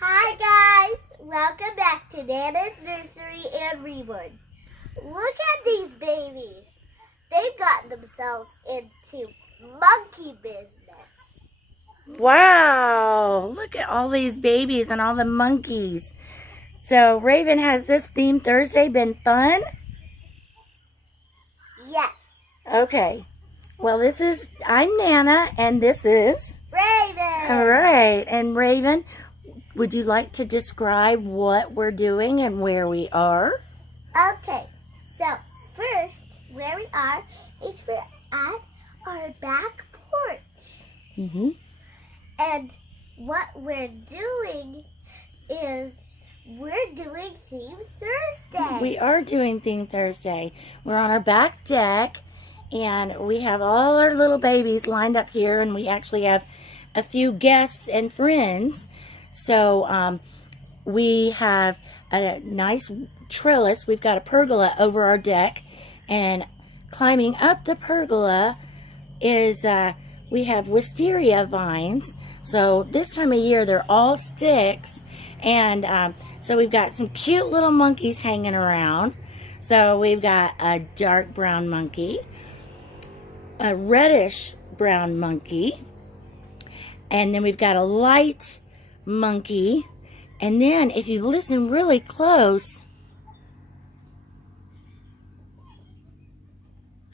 Hi guys, welcome back to Nana's Nursery and Rewards. Look at these babies. They've gotten themselves into monkey business. Wow, look at all these babies and all the monkeys. So Raven, has this theme Thursday been fun? Yes. Okay, well I'm Nana and this is Raven. all right. And Raven, would you like to describe what we're doing and where we are? Okay, so first, where we are is we're at our back porch. Mm-hmm. And what we're doing is we're doing Theme Thursday. We are doing Theme Thursday. We're on our back deck and we have all our little babies lined up here, and we actually have a few guests and friends. So we have a nice trellis. We've got a pergola over our deck, and climbing up the pergola is we have wisteria vines. So this time of year they're all sticks, and so we've got some cute little monkeys hanging around. So we've got a dark brown monkey, a reddish brown monkey, and then we've got a light monkey. And then if you listen really close,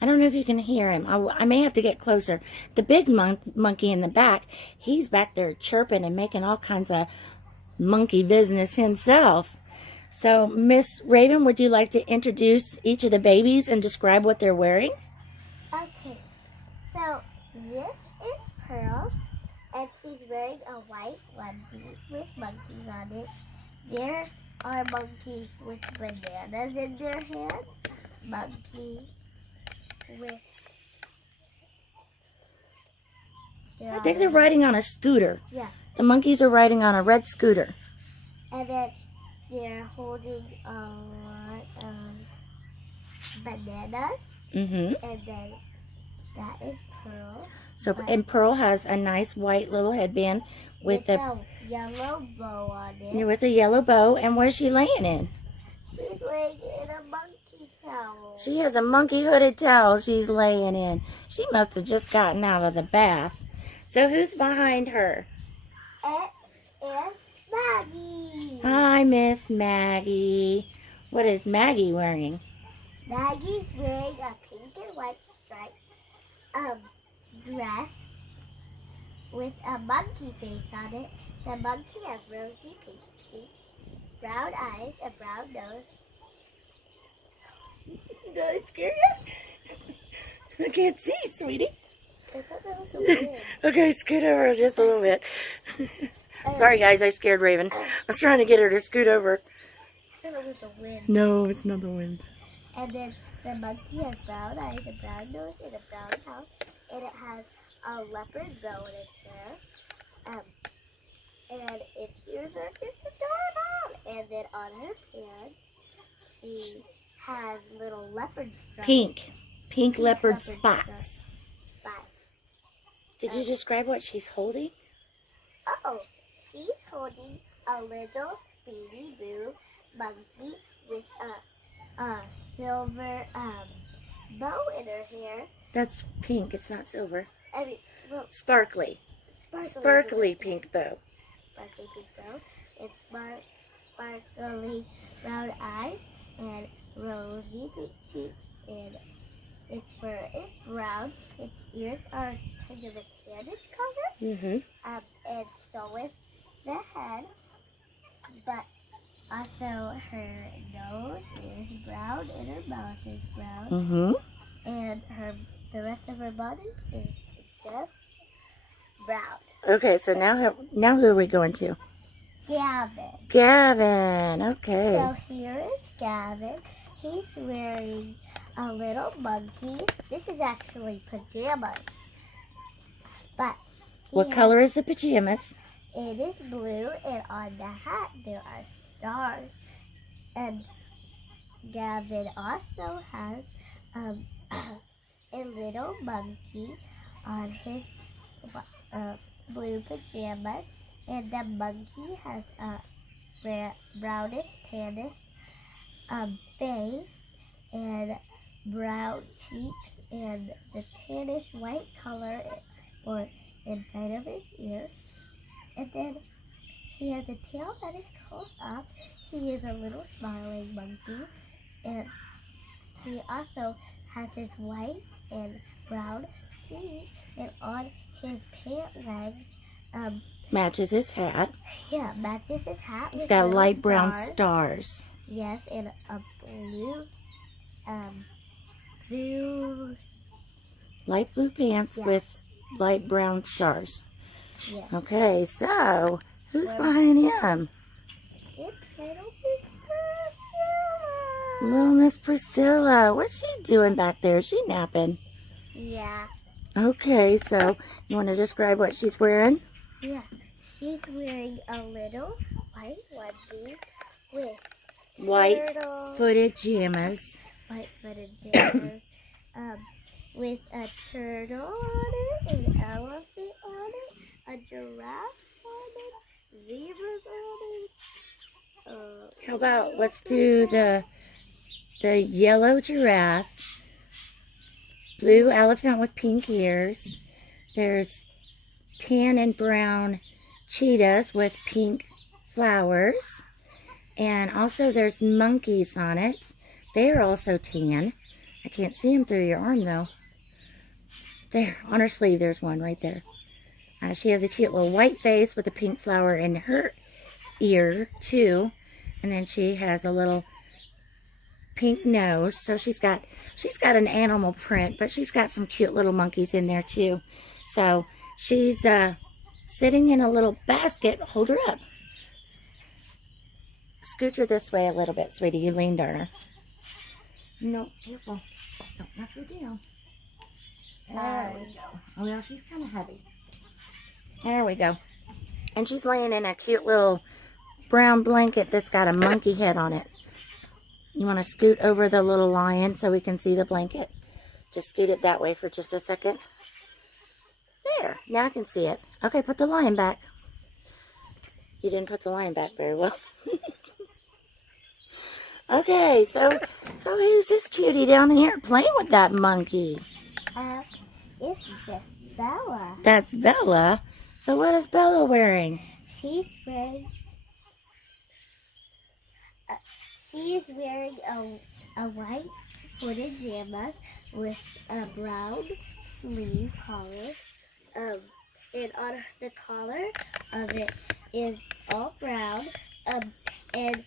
I don't know if you can hear him. I may have to get closer. The big monkey in the back, he's back there chirping and making all kinds of monkey business himself. So Miss Raven, would you like to introduce each of the babies and describe what they're wearing? Okay, so this is Pearl, and she's wearing a white onesie with monkeys on it. There are monkeys with bananas in their hands, monkeys with... I think they're riding on a scooter. Yeah. The monkeys are riding on a red scooter. And then they're holding a lot of bananas. Mm-hmm. And then that is Pearl. So, and Pearl has a nice white little headband with a yellow bow on it. With a yellow bow. And where's she laying in? She's laying in a monkey towel. She has a monkey hooded towel she's laying in. She must have just gotten out of the bath. So who's behind her? It is Maggie. Hi, Miss Maggie. What is Maggie wearing? Maggie's wearing a pink and white striped dress with a monkey face on it. The monkey has rosy pink cheeks, brown eyes, and brown nose. Did I scare you? I can't see, sweetie. I thought that was a wind. Okay, scoot over just a little bit. Sorry, guys, I scared Raven. I was trying to get her to scoot over. I thought it was a wind. No, it's not the wind. And then the monkey has brown eyes, a brown nose, and a brown house. And it has a leopard bow in its hair. And its ears are just adorable. And then on her pants, she has little leopard stripes. Pink leopard spots. Spots. Did you describe what she's holding? Oh, she's holding a little Beanie Boo monkey with a silver bow in her hair. That's pink. It's not silver. I mean, well, Sparkly pink bow. Sparkly pink bow. It's sparkly brown eyes and rosy pink cheeks, and its fur is brown. Its ears are kind of a tannish color. Mm-hmm. And so is the head, but also her nose is brown and her mouth is brown. Mm-hmm. And the rest of her body is just brown. Okay, so now who are we going to? Gavin. Gavin, okay. So here is Gavin. He's wearing a little monkey. This is actually pajamas. But What color is the pajamas? it is blue, and on the hat there are stars. And Gavin also has a little monkey on his blue pajamas, And the monkey has a brownish, tannish face and brown cheeks and the tannish white color for inside of his ears. And then he has a tail that is curled up. He is a little smiling monkey. And he also has his white and brown feet, and on his pant legs, Matches his hat. yeah, matches his hat. He's with got little light brown stars. stars. Yes, and a blue, Light blue pants Yeah. with light brown stars. yes. Okay, so who's Well- behind him? It's little Miss Priscilla. Little Miss Priscilla. What's she doing back there? Is she napping? Yeah, Okay, so you want to describe what she's wearing? yeah. She's wearing a little white onesie with White turtle. footed jammas. White-footed bear, with a turtle on it, an elephant on it, a giraffe on it, zebras on it. How about let's do the yellow giraffe, blue elephant with pink ears. There's tan and brown cheetahs with pink flowers. And also there's monkeys on it. They're also tan. I can't see them through your arm though. There, on her sleeve, there's one right there. She has a cute little white face with a pink flower in her ear too. And then she has a little pink nose. So she's got an animal print, but she's got some cute little monkeys in there too. So she's sitting in a little basket. Hold her up. Scoot her this way a little bit, sweetie. You leaned on her. No, careful. Don't knock her down. There we go. Oh, no, she's kind of heavy. There we go. And she's laying in a cute little brown blanket that's got a monkey head on it. You want to scoot over the little lion so we can see the blanket? Just scoot it that way for just a second. There. Now I can see it. Okay, put the lion back. You didn't put the lion back very well. Okay, so who's this cutie down here playing with that monkey? It's just Bella. That's Bella. So what is Bella wearing? She's wearing a white footed jammas with a brown sleeve collar. And on the collar of it is all brown. And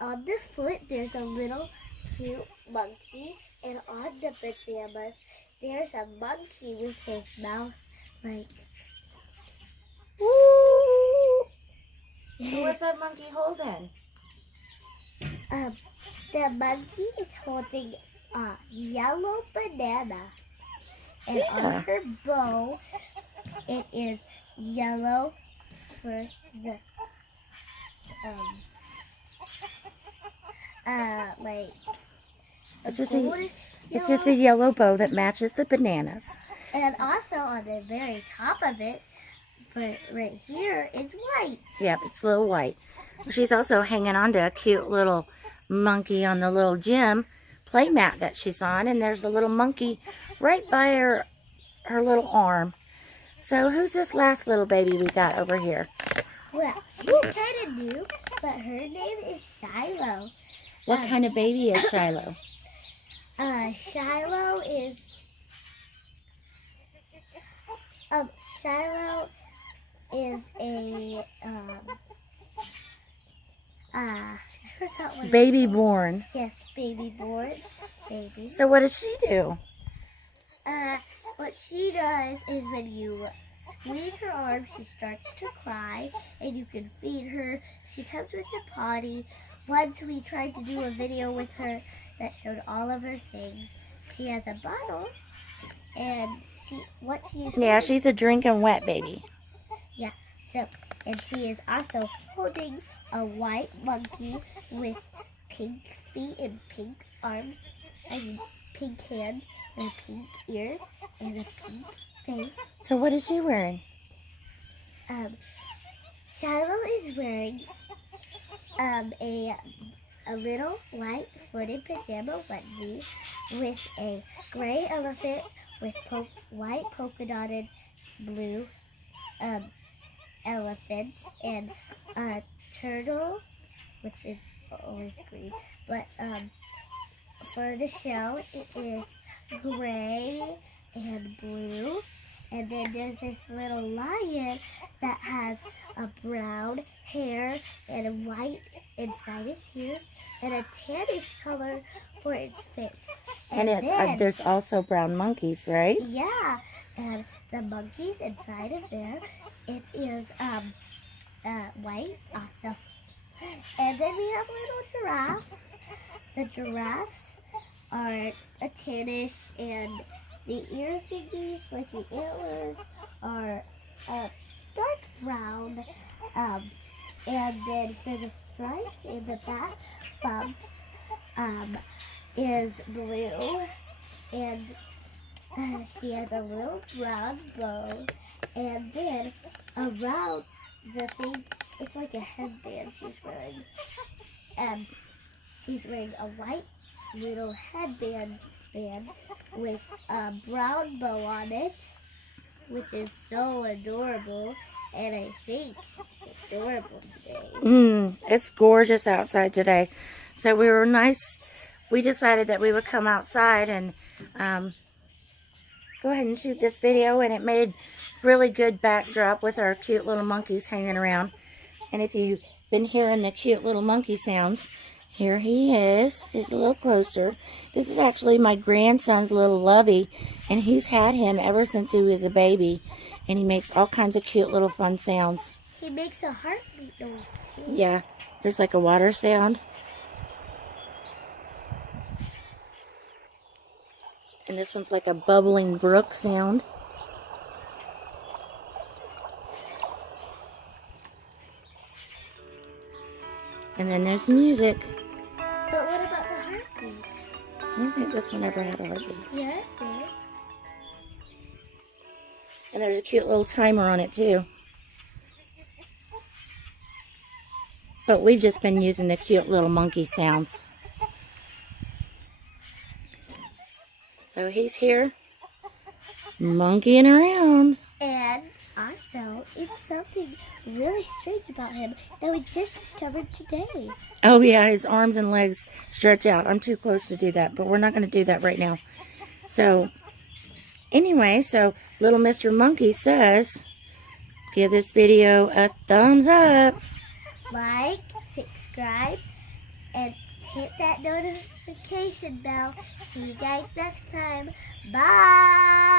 on the foot there's a little cute monkey. And on the pajamas there's a monkey with his mouth like, woo! So what's that monkey holding? The monkey is holding a yellow banana. And on her bow, it is yellow for the, like, It's just a yellow bow that matches the bananas. And also on the very top of it, right here, is white. Yep, it's a little white. She's also hanging on to a cute little monkey on the little gym play mat that she's on. And there's a little monkey right by her little arm. So who's this last little baby we got over here? Well, she's kind of new, but her name is Shiloh. What kind of baby is Shiloh? Shiloh is a I forgot what. Baby born. Yes, baby born, baby. So what does she do? What she does is when you squeeze her arm, she starts to cry, and you can feed her. She comes with a potty. Once we tried to do a video with her that showed all of her things. She has a bottle, and She's a drinking wet baby. Yeah. So, and she is also holding a white monkey with pink feet and pink arms, and pink hands, and pink ears, and a pink face. So what is she wearing? Shiloh is wearing a little white footed pajama onesie with a gray elephant with white polka dotted blue elephants and a turtle, which is always green. But for the shell, it is gray and blue. And then there's this little lion that has a brown hair and a white inside its ears and a tannish color for its face. And it's there's also brown monkeys, right? Yeah, and the monkeys inside of there, it is white also. And then we have little giraffes. The giraffes are a tannish, and the ear thingies, like the antlers, are dark brown. And then for the stripes in the back bumps is blue. And she has a little brown bow. And then around the thing, it's like a headband she's wearing. She's wearing a white little headband with a brown bow on it, which is so adorable, and I think it's adorable today. It's gorgeous outside today. So we decided that we would come outside and go ahead and shoot this video, and it made really good backdrop with our cute little monkeys hanging around. And if you've been hearing the cute little monkey sounds, here he is. He's a little closer. This is actually my grandson's little Lovey, and he's had him ever since he was a baby. And he makes all kinds of cute little fun sounds. He makes a heartbeat noise too. Yeah, there's like a water sound. And this one's like a bubbling brook sound. And then there's music. But what about the heartbeat? I don't think this one ever had a heartbeat. Yeah, it did. And there's a cute little timer on it too. But we've just been using the cute little monkey sounds. So he's here, monkeying around. And also, it's something really strange about him that we just discovered today. Oh yeah, his arms and legs stretch out. I'm too close to do that, but we're not going to do that right now. So, anyway, little Mr. Monkey says, give this video a thumbs up. Like, subscribe, and hit that notification bell. See you guys next time. Bye!